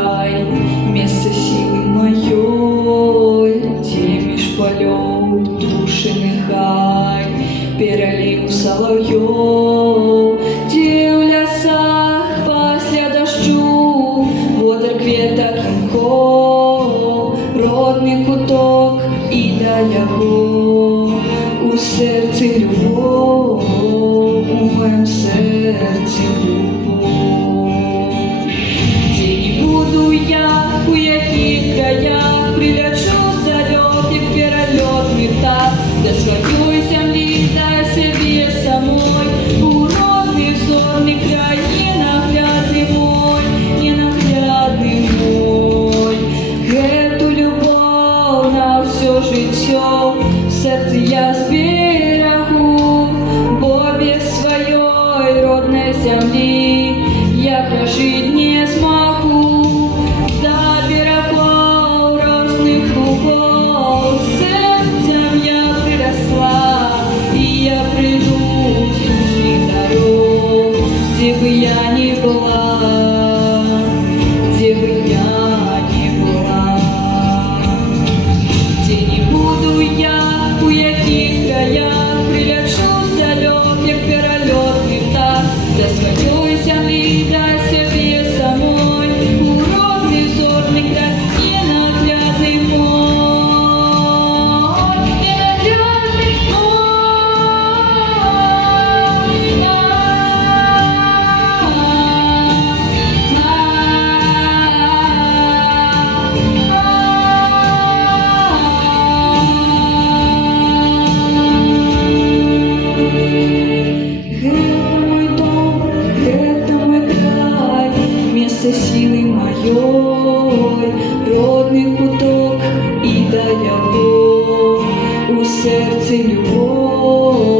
край, место силы моей, где меж полёв души нехай перелив соловьев, где в лесах після дощу водор квіток їмко, родний куток і до його у серці любов, у моєму серці любов. Де не буду я, у яких краях прилечу з далеких перельотних птах, до своєї землі, до себе самой, у родний зорний край, ненаглядний мой, ненаглядний мой. Эту любов на все життя в серці я зберегу, бо без своєї родної землі я прожить не змогу. До берегов розных лугов сердцем я приросла, и я приду с чужих дорог, где бы я ни была, где бы я ни была. Где не буду я, у яких краях прилечу с далеких перелетных птах, до своей земли, до себе самой, у родный зорный край, ненаглядный мой, ненаглядный место силы моей, родный куток і до його у серці любов.